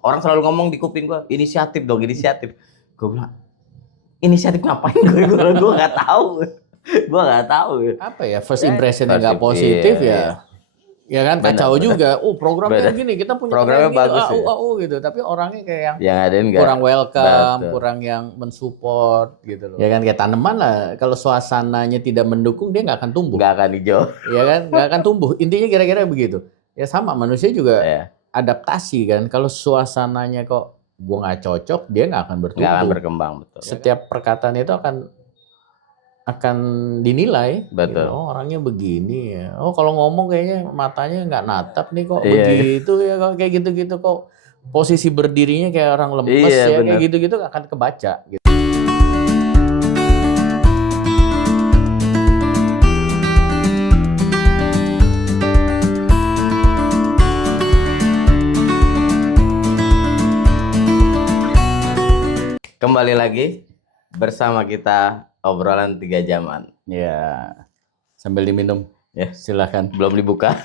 Orang selalu ngomong di kuping gue, inisiatif dong, inisiatif. Gue bilang, inisiatif ngapain? Gue nggak tahu. Gue nggak tahu. Apa ya, first impression yang nggak positif ya. Ya kan, kacau juga. Oh, programnya gini, kita punya programnya program bagus gitu, gitu. Tapi orangnya kayak yang kurang welcome, kurang yang mensupport gitu loh. Ya kan, kayak tanaman lah. Kalau suasananya tidak mendukung, dia nggak akan tumbuh. Nggak akan hijau. Ya kan, nggak akan tumbuh. Intinya kira-kira begitu. Ya sama, manusia juga adaptasi kan. Kalau suasananya kok gue nggak cocok, dia nggak akan bertumbuh. Nggak akan berkembang, betul. Setiap perkataan itu akan dinilai. Betul. Gitu. Oh, orangnya begini ya. Oh, kalau ngomong kayaknya matanya nggak natap nih kok begitu ya, kalau kayak gitu-gitu kok posisi berdirinya kayak orang lemes ya, bener. Kayak gitu-gitu akan kebaca gitu. Kembali lagi bersama kita obrolan 3 jaman. Ya, sambil diminum. Ya, silakan. Belum dibuka.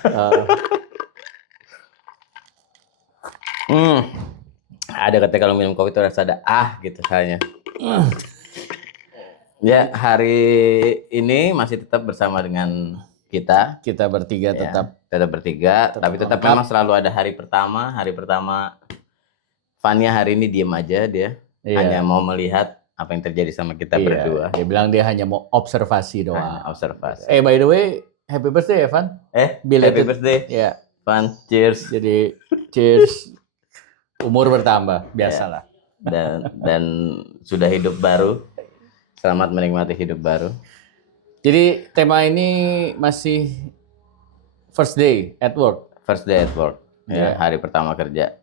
Ada ketika kalau minum kopi itu rasa ada gitu rasanya. Ya, hari ini masih tetap bersama dengan kita. Kita bertiga tetap bertiga, tapi tetap memang selalu ada hari pertama. Hari pertama Fania hari ini diem aja dia. Hanya mau melihat apa yang terjadi sama kita berdua. Dia bilang dia hanya mau observasi doang. Observasi. By the way, happy birthday, Evan. Happy birthday. Ya. Van, cheers. Jadi cheers. Umur bertambah, biasalah. Dan sudah hidup baru. Selamat menikmati hidup baru. Jadi tema ini masih first day at work. First day at work. Ya, hari pertama kerja.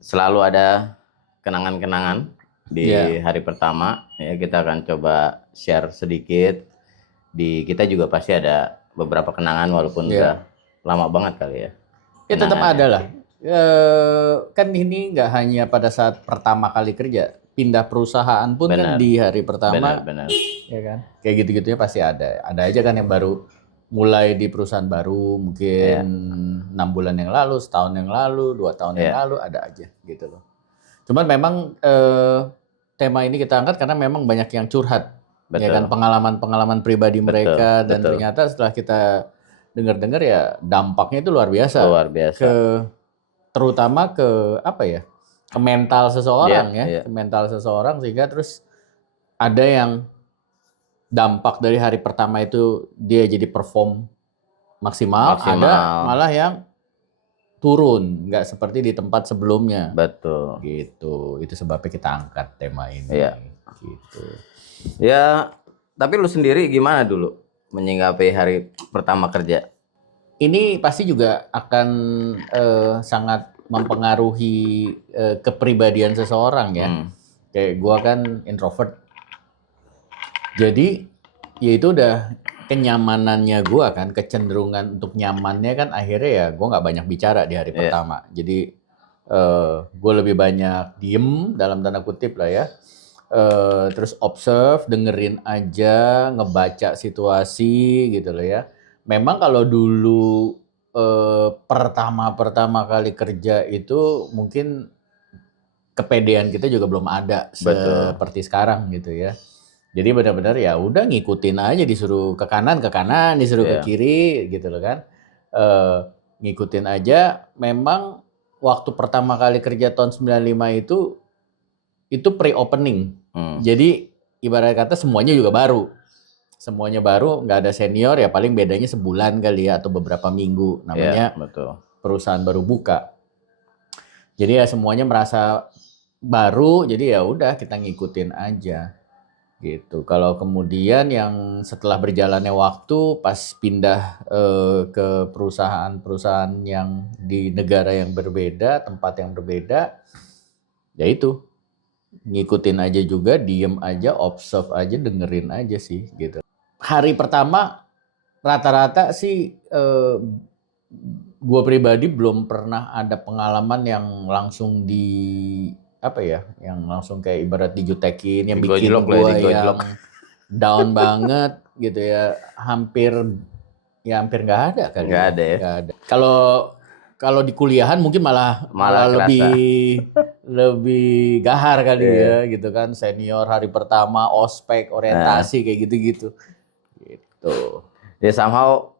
Selalu ada kenangan-kenangan di hari pertama, ya kita akan coba share sedikit. Kita juga pasti ada beberapa kenangan walaupun udah lama banget kali ya. Ya tetap ada lah. Kan ini nggak hanya pada saat pertama kali kerja, pindah perusahaan pun kan di hari pertama. Benar. Ya kan? Kayak gitu-gitunya pasti ada. Ada aja kan yang baru mulai di perusahaan baru, mungkin 6 bulan yang lalu, setahun yang lalu, 2 tahun yang lalu, ada aja gitu loh. Cuman memang tema ini kita angkat karena memang banyak yang curhat. Ya kan, pengalaman-pengalaman pribadi mereka. Dan ternyata setelah kita dengar-dengar ya dampaknya itu luar biasa. Terutama ke apa ya, ke mental seseorang ke mental seseorang, sehingga terus ada yang dampak dari hari pertama itu dia jadi perform maksimal. Ada malah yang turun, nggak seperti di tempat sebelumnya. Betul. Gitu. Itu sebabnya kita angkat tema ini. Gitu. Ya, tapi lu sendiri gimana dulu menyikapi hari pertama kerja? Ini pasti juga akan sangat mempengaruhi kepribadian seseorang ya. Kayak gua kan introvert. Jadi ya itu udah kenyamanannya gue kan, kecenderungan untuk nyamannya kan akhirnya ya gue nggak banyak bicara di hari pertama. Jadi gue lebih banyak diem dalam tanda kutip lah ya. Terus observe, dengerin aja, ngebaca situasi gitu loh ya. Memang kalau dulu pertama kali kerja itu mungkin kepedean kita juga belum ada seperti sekarang gitu ya. Jadi benar-benar ya udah ngikutin aja, disuruh ke kanan, disuruh ke kiri gitu loh kan. Ngikutin aja. Memang waktu pertama kali kerja tahun 95 itu pre-opening. Jadi ibarat kata semuanya juga baru. Semuanya baru, nggak ada senior, ya paling bedanya sebulan kali ya atau beberapa minggu. Namanya perusahaan baru buka. Jadi ya semuanya merasa baru, jadi ya udah kita ngikutin aja. Gitu. Kalau kemudian yang setelah berjalannya waktu pas pindah ke perusahaan-perusahaan yang di negara yang berbeda, tempat yang berbeda, ya itu ngikutin aja juga, diem aja, observe aja, dengerin aja sih gitu. Hari pertama rata-rata sih gue pribadi belum pernah ada pengalaman yang langsung yang langsung kayak ibarat dijutekin, yang bikin gue yang down banget gitu ya, hampir nggak ada kali. Nggak ada ya. Nggak ada. Kalau kalau di kuliahan mungkin malah kerasa. lebih gahar kali ya gitu kan, senior hari pertama ospek orientasi kayak gitu-gitu. Gitu. Ya somehow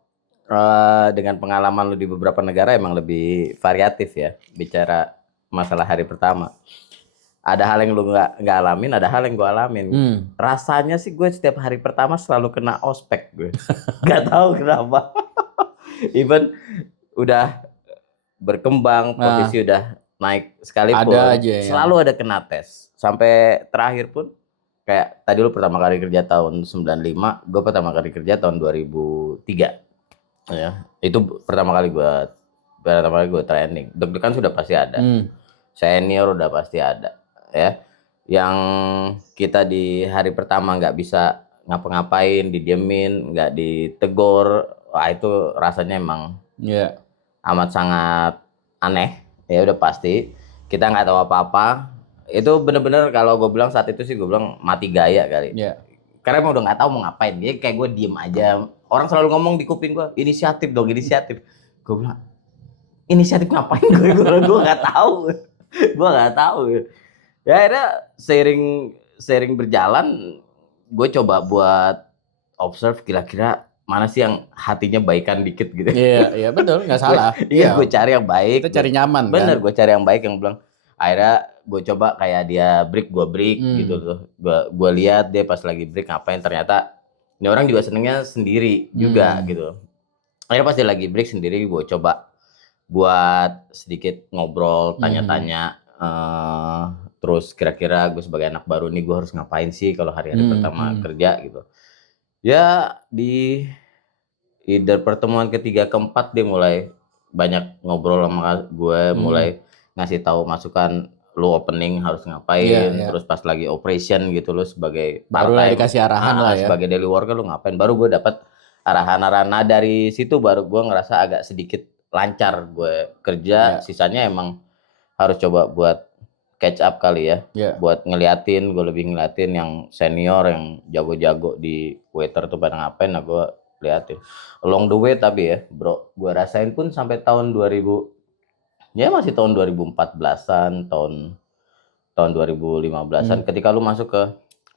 dengan pengalaman lu di beberapa negara emang lebih variatif ya bicara masalah hari pertama. Ada hal yang lu nggak alamin, ada hal yang gue alamin. Rasanya sih gue setiap hari pertama selalu kena ospek gue. Nggak tahu kenapa. Even udah berkembang, posisi udah naik sekalipun, ada aja selalu ada kena tes. Sampai terakhir pun kayak tadi lu pertama kali kerja tahun 95, gue pertama kali kerja tahun 2003. Ya, itu pertama kali gue training. Deg-degan sudah pasti ada. Senior udah pasti ada, ya. Yang kita di hari pertama nggak bisa ngapa-ngapain, didiemin, nggak ditegur, wah itu rasanya emang amat sangat aneh. Ya udah pasti kita nggak tahu apa-apa. Itu bener-bener kalau gue bilang saat itu sih gue bilang mati gaya kali. Karena emang udah nggak tahu mau ngapain. Jadi kayak gue diem aja. Orang selalu ngomong di kuping gue, inisiatif dong, inisiatif. Gue bilang, inisiatif ngapain gue nggak tahu. Gue nggak tahu. Ya akhirnya seiring berjalan, gue coba buat observe kira-kira mana sih yang hatinya baikan dikit gitu. Iya betul, nggak salah. Iya, gue cari yang baik. Kita cari nyaman. Bener, kan? Gue cari yang baik yang bilang. Akhirnya gue coba kayak dia break, gue break gitu tuh. Gue lihat dia pas lagi break ngapain, ternyata ini orang juga senengnya sendiri juga gitu. Akhirnya pas dia lagi break sendiri, gue coba buat sedikit ngobrol, tanya-tanya. Terus kira-kira gue sebagai anak baru nih gue harus ngapain sih kalau hari-hari pertama kerja gitu. Ya di either pertemuan ketiga keempat dia mulai banyak ngobrol sama gue, mulai ngasih tahu masukan, lu opening harus ngapain, terus pas lagi operation gitu lu sebagai baru dikasih arahan lah ya. Sebagai daily worker lu ngapain, baru gue dapat arahan-arahan. Nah dari situ baru gue ngerasa agak sedikit lancar gue kerja. Sisanya emang harus coba buat catch up kali ya, buat ngeliatin, gue lebih ngeliatin yang senior yang jago-jago di waiter tuh pada ngapain, nah gue liatin along the way. Tapi ya bro, gue rasain pun sampai tahun 2000, ya masih tahun 2014-an, tahun 2015-an, ketika lu masuk ke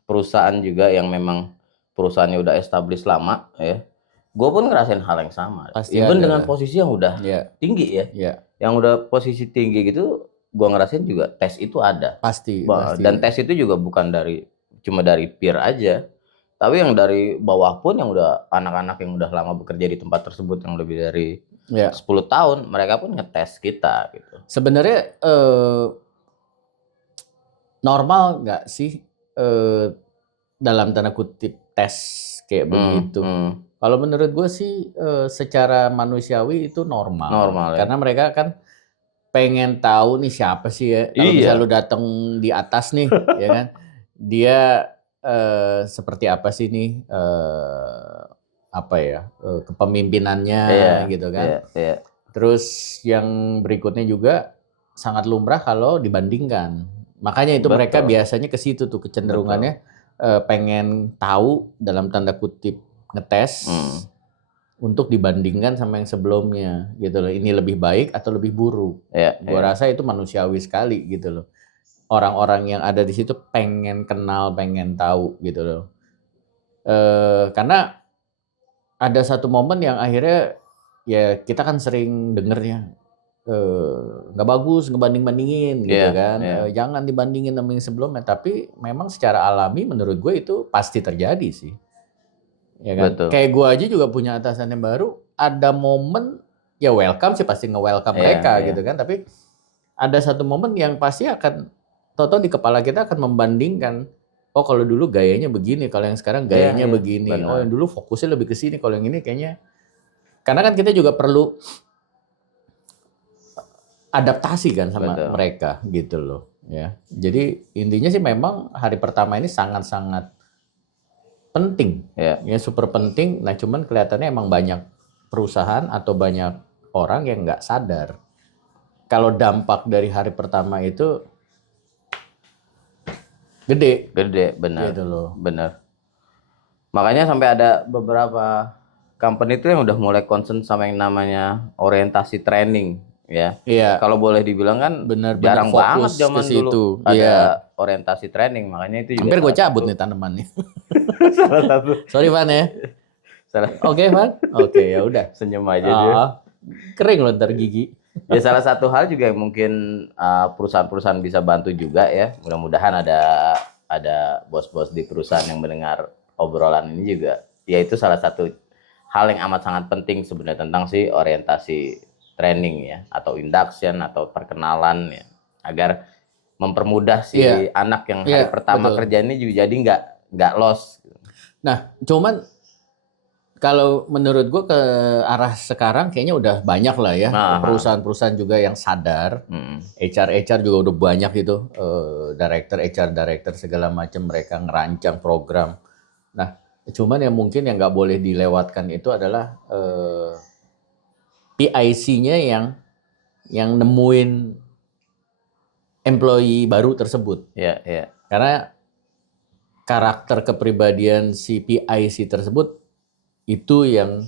perusahaan juga yang memang perusahaannya udah established lama ya, gue pun ngerasain hal yang sama. Even dengan posisi yang udah tinggi ya, yang udah posisi tinggi gitu, gue ngerasain juga tes itu ada. Pasti. Dan tes itu juga bukan cuma dari peer aja, tapi yang dari bawah pun, yang udah anak-anak yang udah lama bekerja di tempat tersebut yang lebih dari 10 tahun, mereka pun ngetes kita gitu. Sebenarnya normal nggak sih dalam tanda kutip tes kayak begitu? Kalau menurut gue sih secara manusiawi itu normal ya. Karena mereka kan pengen tahu nih siapa sih ya. Kalau misalnya lu datang di atas nih, ya kan, dia seperti apa sih nih, kepemimpinannya gitu kan. Terus yang berikutnya juga sangat lumrah kalau dibandingkan. Makanya itu mereka biasanya ke situ tuh kecenderungannya, pengen tahu dalam tanda kutip ngetes untuk dibandingkan sama yang sebelumnya gitu loh. Ini lebih baik atau lebih buruk. Gua rasa itu manusiawi sekali gitu loh. Orang-orang yang ada di situ pengen kenal, pengen tahu gitu loh. Karena ada satu momen yang akhirnya ya kita kan sering dengernya, nggak bagus ngebanding-bandingin gitu kan. Jangan dibandingin sama yang sebelumnya. Tapi memang secara alami menurut gue itu pasti terjadi sih. Ya kan? Betul. Kayak gue aja juga punya atasan yang baru, ada momen ya welcome sih, pasti nge-welcome mereka gitu kan. Tapi ada satu momen yang pasti akan toto di kepala kita akan membandingkan. Oh kalau dulu gayanya begini, kalau yang sekarang gayanya begini. Benar. Oh yang dulu fokusnya lebih ke sini, kalau yang ini kayaknya. Karena kan kita juga perlu adaptasi kan sama mereka gitu loh. Ya, jadi intinya sih memang hari pertama ini sangat-sangat penting, ya super penting. Nah cuman kelihatannya emang banyak perusahaan atau banyak orang yang nggak sadar kalau dampak dari hari pertama itu gede, benar, gitu loh. Benar. Makanya sampai ada beberapa company itu yang udah mulai concern sama yang namanya orientasi training ya. Iya. Kalau boleh dibilang kan Benar-benar jarang banget fokus zaman ke dulu situ. ada Iya. orientasi training, makanya itu juga Hampir gue salah cabut satu nih tanamannya. salah satu Sorry Van ya. salah Oke Van. Oke ya udah. senyum aja dia. Kering loh ntar gigi. Ya salah satu hal juga yang mungkin perusahaan-perusahaan bisa bantu juga ya. Mudah-mudahan ada bos-bos di perusahaan yang mendengar obrolan ini juga. Ya itu salah satu hal yang amat sangat penting sebenarnya tentang si orientasi training ya, atau induction atau perkenalan ya, agar mempermudah si anak yang hari pertama betul. kerja ini juga jadi nggak lost. Nah, cuman kalau menurut gue ke arah sekarang kayaknya udah banyak lah ya perusahaan-perusahaan juga yang sadar. HR juga udah banyak gitu, director segala macam mereka ngerancang program. Nah, cuman yang mungkin yang nggak boleh dilewatkan itu adalah PIC-nya yang nemuin employee baru tersebut. Ya, ya. Karena karakter kepribadian si PIC tersebut itu yang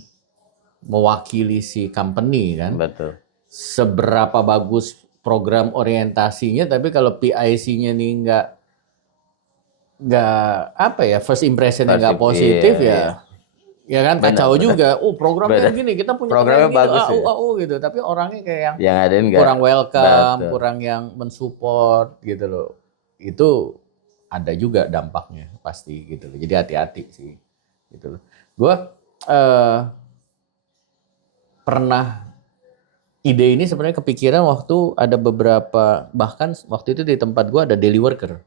mewakili si company kan. Betul. Seberapa bagus program orientasinya, tapi kalau PIC-nya nih nggak apa ya, first impression-nya nggak positif ya kan kacau juga. Programnya gini, kita punya programnya bagus gitu. Tapi orangnya kayak yang ada kurang welcome, kurang yang mensupport gitu loh. Itu ada juga dampaknya pasti gitu loh. Jadi hati-hati sih gitu loh. Gue pernah ide ini sebenarnya kepikiran waktu ada beberapa, bahkan waktu itu di tempat gue ada daily worker.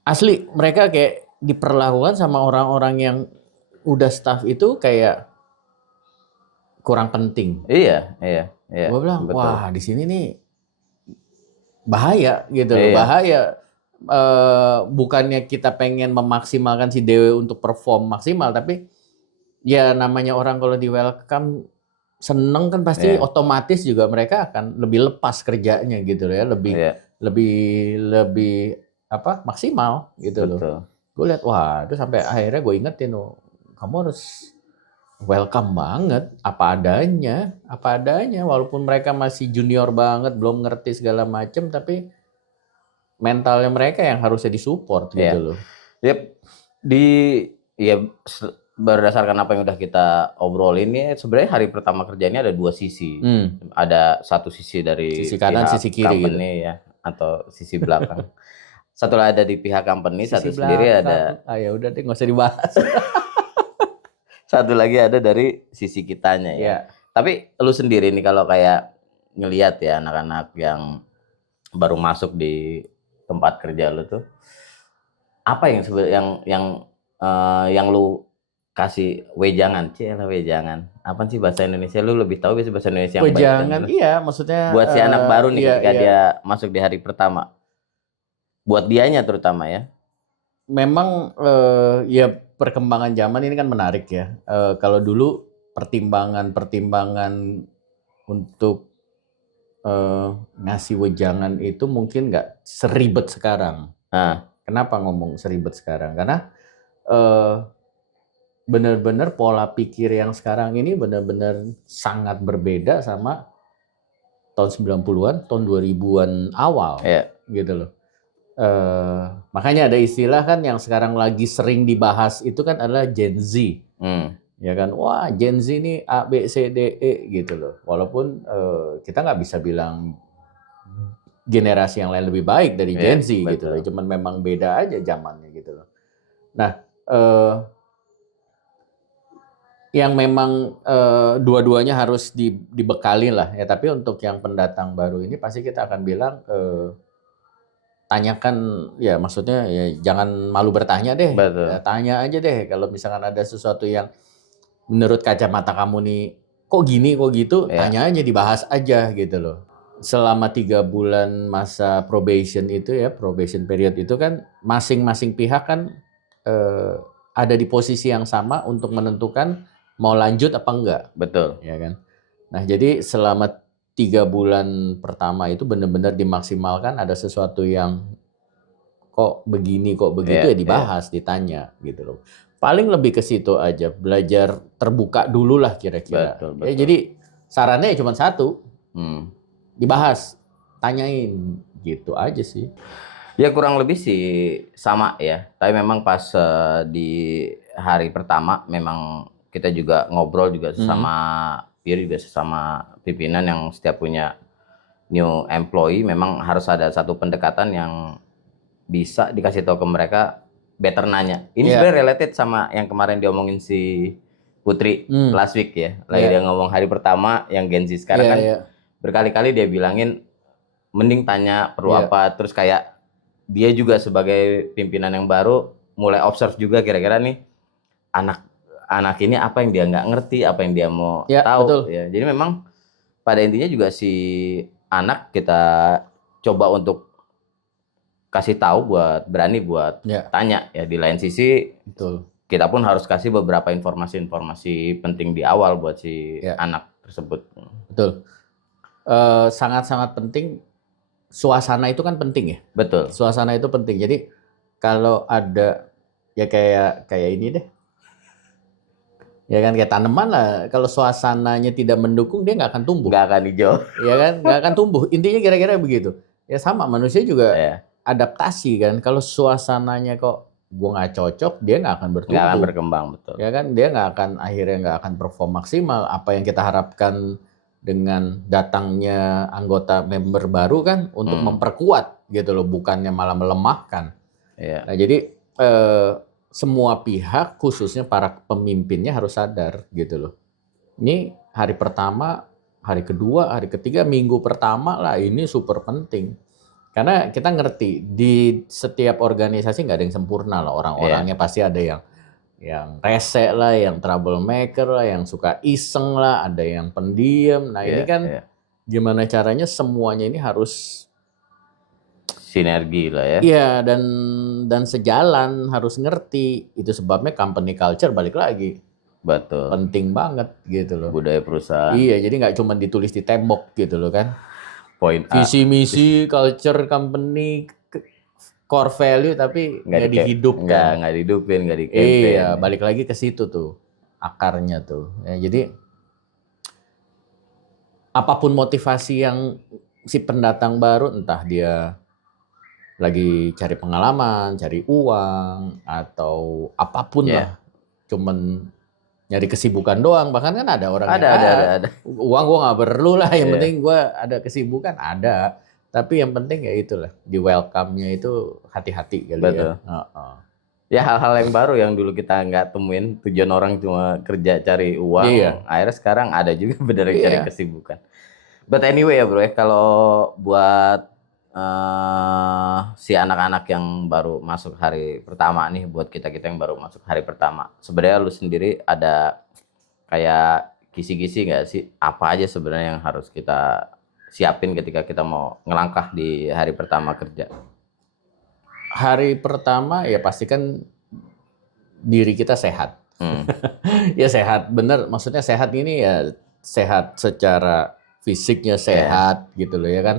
Asli mereka kayak diperlakukan sama orang-orang yang udah staff itu kayak kurang penting. Iya. Gue bilang, betul. Wah di sini nih bahaya gitu loh, bahaya. Bukannya kita pengen memaksimalkan si Dewe untuk perform maksimal, tapi ya namanya orang kalau di welcome seneng kan pasti otomatis juga mereka akan lebih lepas kerjanya gitu loh ya, lebih apa maksimal gitu loh. Gue lihat wah itu sampai akhirnya gue ingetin loh, kamu harus welcome banget apa adanya walaupun mereka masih junior banget belum ngerti segala macem, tapi mentalnya mereka yang harusnya disupport gitu loh. Berdasarkan apa yang udah kita obrolin ini sebenarnya hari pertama kerjanya ada dua sisi. Ada satu sisi dari sisi kanan, sisi kiri company gitu ya, atau sisi belakang. Satu ada di pihak company, sisi satu belakang. Sendiri ada. Ya udah deh nggak usah dibahas. Satu lagi ada dari sisi kitanya ya. Tapi lu sendiri nih kalau kayak ngelihat ya anak-anak yang baru masuk di tempat kerja lu tuh, apa yang yang lu kasih wejangan, wejangan. Apa sih bahasa Indonesia? Lu lebih tahu bahasa Indonesia yang wejangan, baik. Iya, maksudnya buat si anak baru nih ketika dia masuk di hari pertama. Buat dianya terutama ya. Memang ya perkembangan zaman ini kan menarik ya. Kalau dulu pertimbangan untuk ngasih wejangan itu mungkin nggak seribet sekarang. Kenapa ngomong seribet sekarang? Karena benar-benar pola pikir yang sekarang ini benar-benar sangat berbeda sama tahun 90-an, tahun 2000-an awal gitu loh. Makanya ada istilah kan yang sekarang lagi sering dibahas itu kan adalah Gen Z. Ya kan, wah Gen Z ini A, B, C, D, E gitu loh. Walaupun kita nggak bisa bilang generasi yang lain lebih baik dari Gen Z gitu loh. Cuman memang beda aja zamannya gitu loh. Nah, yang memang dua-duanya harus dibekali lah ya. Tapi untuk yang pendatang baru ini pasti kita akan bilang tanyakan ya, maksudnya ya jangan malu bertanya deh. Ya, tanya aja deh kalau misalkan ada sesuatu yang menurut kacamata kamu nih kok gini kok gitu, tanya aja, dibahas aja gitu loh. Selama 3 bulan masa probation itu ya, probation period itu kan masing-masing pihak kan ada di posisi yang sama untuk menentukan mau lanjut apa enggak. Betul. Ya kan. Nah jadi selama 3 bulan pertama itu benar-benar dimaksimalkan, ada sesuatu yang kok begini kok begitu ya dibahas, ditanya gitu loh. Paling lebih ke situ aja, belajar terbuka dulu lah kira-kira. Betul. Ya, jadi sarannya ya cuma satu, Hmm. dibahas, tanyain, gitu aja sih. Ya kurang lebih sih sama ya. Tapi memang pas di hari pertama memang kita juga ngobrol juga sesama peer, juga sesama pimpinan yang setiap punya new employee memang harus ada satu pendekatan yang bisa dikasih tahu ke mereka, better nanya. Ini Iya. sebenarnya related sama yang kemarin diomongin si Putri last week ya. Lagi dia ngomong hari pertama yang Gen Z sekarang kan berkali-kali dia bilangin mending tanya perlu apa, terus kayak dia juga sebagai pimpinan yang baru mulai observe juga kira-kira nih anak ini apa yang dia nggak ngerti, apa yang dia mau tahu. Betul. Ya, jadi memang pada intinya juga si anak kita coba untuk kasih tahu buat berani buat tanya ya. Di lain sisi betul, kita pun harus kasih beberapa informasi-informasi penting di awal buat si anak tersebut. Betul. Sangat-sangat penting. Suasana itu kan penting ya. Betul. Suasana itu penting. Jadi kalau ada ya kayak ini deh. Ya kan kayak tanaman lah. Kalau suasananya tidak mendukung dia nggak akan tumbuh. Nggak akan hijau. Ya kan nggak akan tumbuh. Intinya kira-kira begitu. Ya sama manusia juga adaptasi kan. Kalau suasananya kok gue nggak cocok, dia nggak akan bertumbuh. Nggak akan berkembang, betul. Ya kan dia akhirnya nggak akan perform maksimal. Apa yang kita harapkan dengan datangnya anggota member baru kan untuk memperkuat gitu loh, bukannya malah melemahkan. Nah jadi semua pihak khususnya para pemimpinnya harus sadar gitu loh. Ini hari pertama, hari kedua, hari ketiga, minggu pertama lah ini super penting. Karena kita ngerti di setiap organisasi nggak ada yang sempurna loh, orang-orangnya pasti ada yang rese lah, yang troublemaker lah, yang suka iseng lah, ada yang pendiam. Nah ini kan gimana caranya semuanya ini harus sinergi lah ya. Iya, dan sejalan, harus ngerti. Itu sebabnya company culture balik lagi. Betul. Penting banget gitu loh. Budaya perusahaan. Iya, jadi nggak cuma ditulis di tembok gitu loh kan. Poin visi misi, culture company, core value tapi nggak dihidupkan. Nggak dihidupin, nggak di campaign. Iya, balik lagi ke situ tuh akarnya tuh. Ya, jadi apapun motivasi yang si pendatang baru, entah dia lagi cari pengalaman, cari uang atau apapun lah, cuman nyari kesibukan doang. Bahkan kan ada orang ada. Uang gua nggak perlu lah, yang penting gua ada kesibukan ada. Tapi yang penting ya itulah, di welcome-nya itu hati-hati kali. Betul. Ya hal-hal yang baru yang dulu kita nggak temuin, tujuan orang cuma kerja cari uang, akhirnya sekarang ada juga beneran cari kesibukan. But anyway ya bro ya, kalau buat si anak-anak yang baru masuk hari pertama nih, buat kita-kita yang baru masuk hari pertama, sebenarnya lu sendiri ada kayak kisi-kisi nggak sih, apa aja sebenarnya yang harus kita siapin ketika kita mau ngelangkah di hari pertama kerja? Hari pertama ya pastikan diri kita sehat. Ya sehat, bener. Maksudnya sehat ini ya sehat secara fisiknya sehat gitu loh ya kan.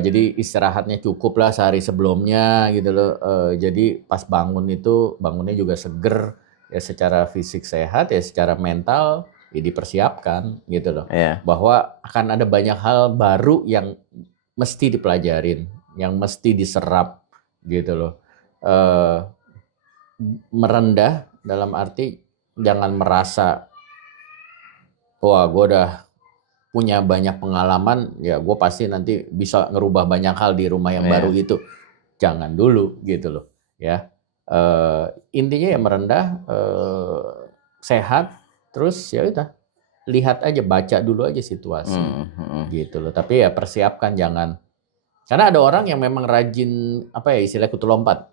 Jadi istirahatnya cukup lah sehari sebelumnya gitu loh. Jadi pas bangunnya juga seger ya, secara fisik sehat ya, secara mental ya dipersiapkan gitu loh. Bahwa akan ada banyak hal baru yang mesti dipelajarin, yang mesti diserap gitu loh. Merendah dalam arti jangan merasa wah gue udah punya banyak pengalaman ya gue pasti nanti bisa ngerubah banyak hal di rumah yang baru itu. Jangan dulu gitu loh ya. Intinya ya merendah, sehat, terus ya udah lihat aja, baca dulu aja situasi gitu loh. Tapi ya persiapkan, jangan, karena ada orang yang memang rajin apa ya istilah kutu lompat.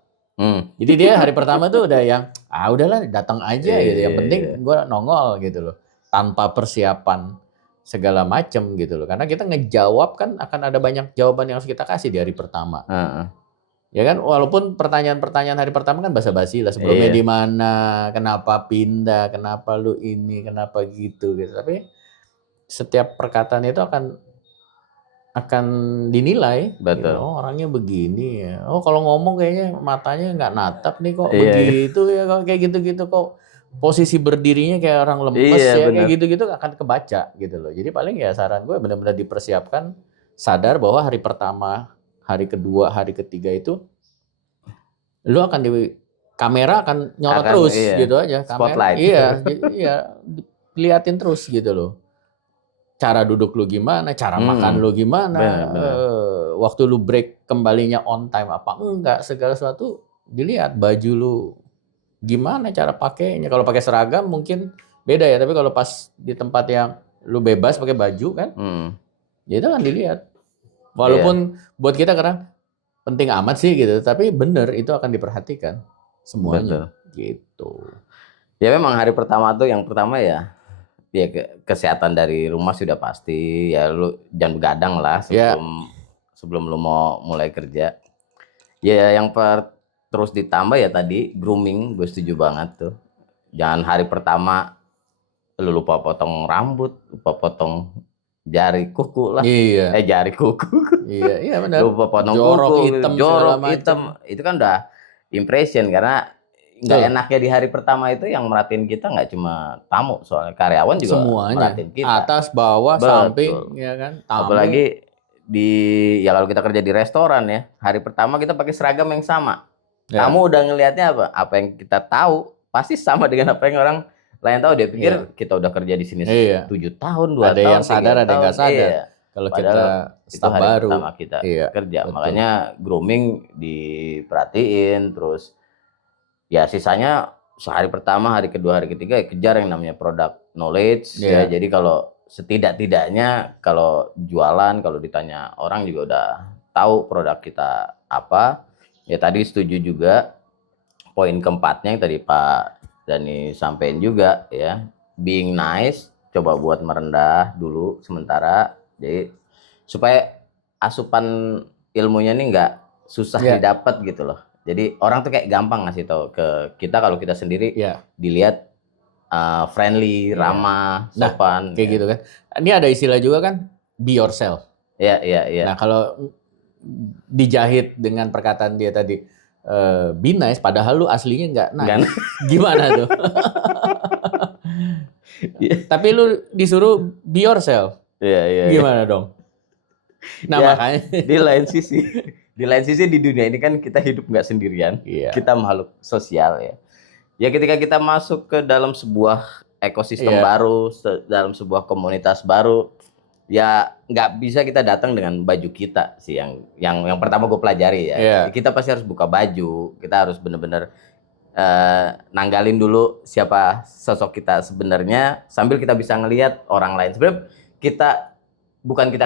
Jadi dia hari pertama tuh udah yang udahlah datang aja gitu, yang penting gue nongol gitu loh, tanpa persiapan segala macam gitu loh. Karena kita ngejawab kan akan ada banyak jawaban yang harus kita kasih di hari pertama. Ya kan, walaupun pertanyaan-pertanyaan hari pertama kan basa-basi lah, sebelumnya di mana, kenapa pindah, kenapa lu ini, kenapa gitu. Tapi setiap perkataan itu akan dinilai. Betul. Gitu. Oh orangnya begini ya. Oh kalau ngomong kayaknya matanya nggak natap nih kok begitu ya, kok kayak gitu-gitu kok posisi berdirinya kayak orang lemes Iya, ya, kayak bener. gitu-gitu akan kebaca gitu loh. Jadi paling ya saran gue benar-benar dipersiapkan, sadar bahwa hari pertama, hari kedua, hari ketiga itu lu akan kamera akan nyorot Akan terus iya, gitu aja. Kamera spotlight. iya, liatin terus gitu loh. Cara duduk lu gimana, cara makan lu gimana, Bener. waktu lu break kembalinya on time apa enggak, segala sesuatu dilihat. Baju lu gimana cara pakainya. Kalau pakai seragam mungkin beda ya, tapi kalau pas di tempat yang lu bebas pakai baju kan, ya itu kan dilihat. Walaupun buat kita kadang penting amat sih gitu, tapi bener itu akan diperhatikan semuanya. Betul. Gitu. Ya memang hari pertama tuh yang pertama ya kesehatan dari rumah sudah pasti, ya lu jangan begadang lah Ya, sebelum lu mau mulai kerja. Ya yang terus ditambah ya tadi grooming, gue setuju banget tuh. Jangan hari pertama lu lupa potong rambut, lupa potong jari kuku lah. iya, Jari kuku. iya benar. Lupa potong Jorok kuku, hitam segala jorok macam. hitam. Itu kan udah impression, karena nggak Betul. enaknya di hari pertama itu yang merhatiin kita nggak cuma tamu, soalnya karyawan juga Semuanya, merhatiin kita. atas, bawah, samping, Betul. ya kan, tamu. Apalagi ya kalau kita kerja di restoran ya, hari pertama kita pakai seragam yang sama. Ya. Tamu udah ngelihatnya apa? Apa yang kita tahu pasti sama dengan apa yang orang lain tahu. Dia pikir kita udah kerja di sini 7 tahun, 2 ada tahun, yang sadar, 3 ada yang nggak tahun. sadar. Iya. Kalau Padahal kita itu staff hari baru, pertama kita kerja. betul. Makanya grooming diperhatiin, terus ya sisanya sehari pertama, hari kedua, hari ketiga ya kejar yang namanya product knowledge ya. Jadi kalau setidak-tidaknya kalau jualan, kalau ditanya orang juga udah tahu produk kita apa. Ya tadi setuju juga poin keempatnya yang tadi Pak Dani sampaikan juga ya, being nice, coba buat merendah dulu sementara, jadi supaya asupan ilmunya nih nggak susah didapat gitu loh. Jadi orang tuh kayak gampang ngasih tahu ke kita kalau kita sendiri dilihat friendly, ramah, sopan. Kayak gitu kan. Ini ada istilah juga kan, be yourself. Iya. Nah kalau dijahit dengan perkataan dia tadi, be nice, padahal lu aslinya nggak nice. Gimana tuh? Tapi lu disuruh be yourself. Iya. Gimana dong? Nah ya, makanya di lain sisi di dunia ini kan kita hidup nggak sendirian. Kita makhluk sosial ya. Ya ketika kita masuk ke dalam sebuah ekosistem baru, dalam sebuah komunitas baru, ya nggak bisa kita datang dengan baju kita sih, yang pertama gue pelajari ya. Kita pasti harus buka baju, kita harus benar-benar nanggalin dulu siapa sosok kita sebenarnya, sambil kita bisa ngelihat orang lain. Sebenarnya kita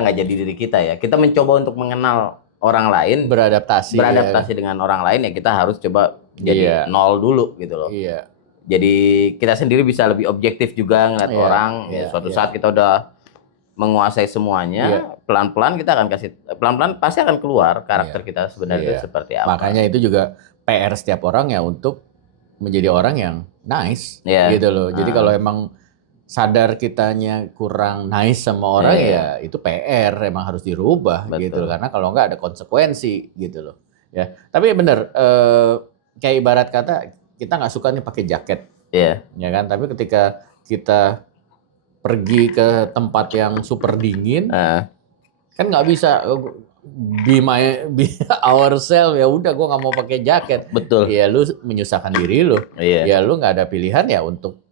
nggak jadi diri kita ya, kita mencoba untuk mengenal orang lain, beradaptasi dengan orang lain ya. Kita harus coba jadi nol dulu gitu loh. Jadi kita sendiri bisa lebih objektif juga ngeliat orang. Suatu saat kita udah menguasai semuanya, pelan-pelan kita akan pelan-pelan pasti akan keluar karakter kita sebenarnya seperti apa. Makanya itu juga PR setiap orang ya, untuk menjadi orang yang nice gitu loh. Jadi kalau emang sadar kitanya kurang nice sama orang ya itu PR, emang harus dirubah. Betul. Gitu loh. Karena kalau nggak ada konsekuensi gitu loh. Ya, tapi bener, kayak ibarat kata kita nggak suka nih pakai jaket, ya kan? Tapi ketika kita pergi ke tempat yang super dingin, kan nggak bisa be ourselves, ya udah gue nggak mau pakai jaket. Betul. Ya lu menyusahkan diri lu. Ya lu nggak ada pilihan ya untuk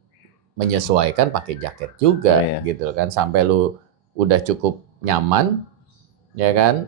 menyesuaikan pakai jaket juga, gitu kan, sampai lu udah cukup nyaman, ya kan,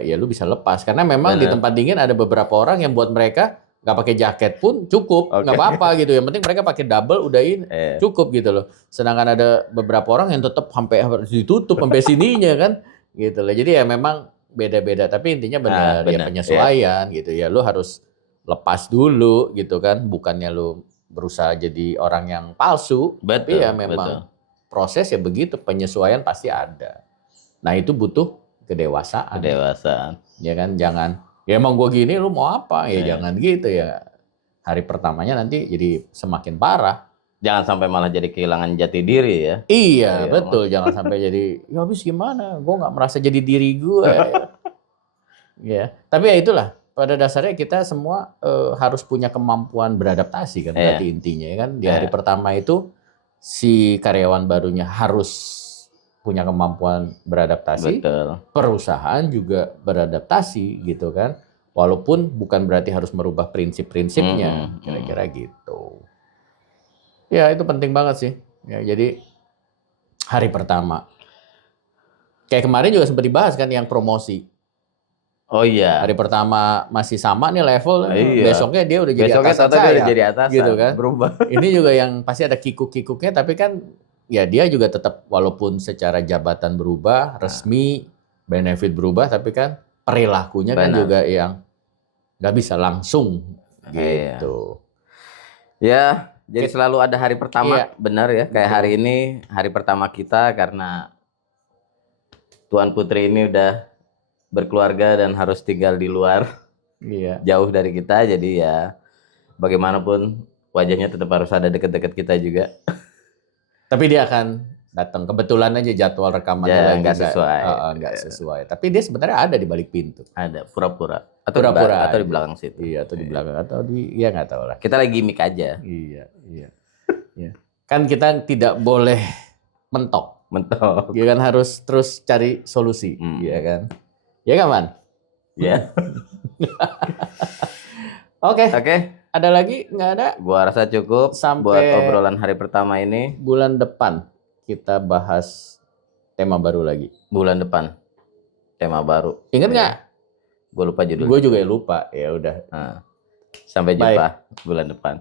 ya lu bisa lepas. Karena memang di tempat dingin ada beberapa orang yang buat mereka nggak pakai jaket pun cukup, nggak apa-apa gitu. Yang penting mereka pakai double udah ini cukup gitu loh. Sedangkan ada beberapa orang yang tetap sampai ditutup sampai sininya kan, gitu loh. Jadi ya memang beda-beda. Tapi intinya benar ya penyesuaian gitu ya. Lu harus lepas dulu gitu kan, bukannya lu berusaha jadi orang yang palsu. Tapi ya memang proses ya begitu, penyesuaian pasti ada. Nah itu butuh kedewasaan. Ya kan, jangan ya emang gue gini lu mau apa ya, jangan gitu ya. Hari pertamanya nanti jadi semakin parah. Jangan sampai malah jadi kehilangan jati diri ya. Iya betul, jangan sampai jadi ya habis gimana, gue nggak merasa jadi diri gue. Ya tapi ya itulah pada dasarnya kita semua harus punya kemampuan beradaptasi kan, berarti intinya ya kan. Di hari pertama itu si karyawan barunya harus punya kemampuan beradaptasi, Betul. perusahaan juga beradaptasi gitu kan. Walaupun bukan berarti harus merubah prinsip-prinsipnya, kira-kira gitu. Ya itu penting banget sih. Ya, jadi hari pertama. Kayak kemarin juga sempat dibahas kan yang promosi. Oh iya. Hari pertama masih sama nih level, Iya. besoknya dia udah jadi Besoknya atasan dia saya. udah jadi atasan, gitu kan. berubah. Ini juga yang pasti ada kikuk-kikuknya, tapi kan ya dia juga tetap walaupun secara jabatan berubah, resmi, benefit berubah, tapi kan perilakunya kan juga yang nggak bisa langsung gitu. Ya, jadi selalu ada hari pertama, benar ya. Kayak hari ini, hari pertama kita karena Tuan Putri ini udah berkeluarga dan harus tinggal di luar, jauh dari kita. Jadi ya bagaimanapun wajahnya tetap harus ada dekat-dekat kita juga. Tapi dia akan datang. Kebetulan aja jadwal rekamannya nggak sesuai. Nggak sesuai. Tapi dia sebenarnya ada di balik pintu. Ada, pura-pura. Atau di belakang situ. Iya, atau di belakang. Atau ya nggak tahu lah. Kita lagi gimmick aja. Iya. Kan kita tidak boleh mentok. Ya kan harus terus cari solusi. Iya kan? Ya kan, Man? Iya. Oke. Ada lagi? Nggak ada? Gua rasa cukup buat obrolan hari pertama ini. Bulan depan kita bahas tema baru lagi. Bulan depan tema baru. Ingat nggak? Gue lupa judulnya. Gue juga lupa. Ya udah. Sampai jumpa bulan depan.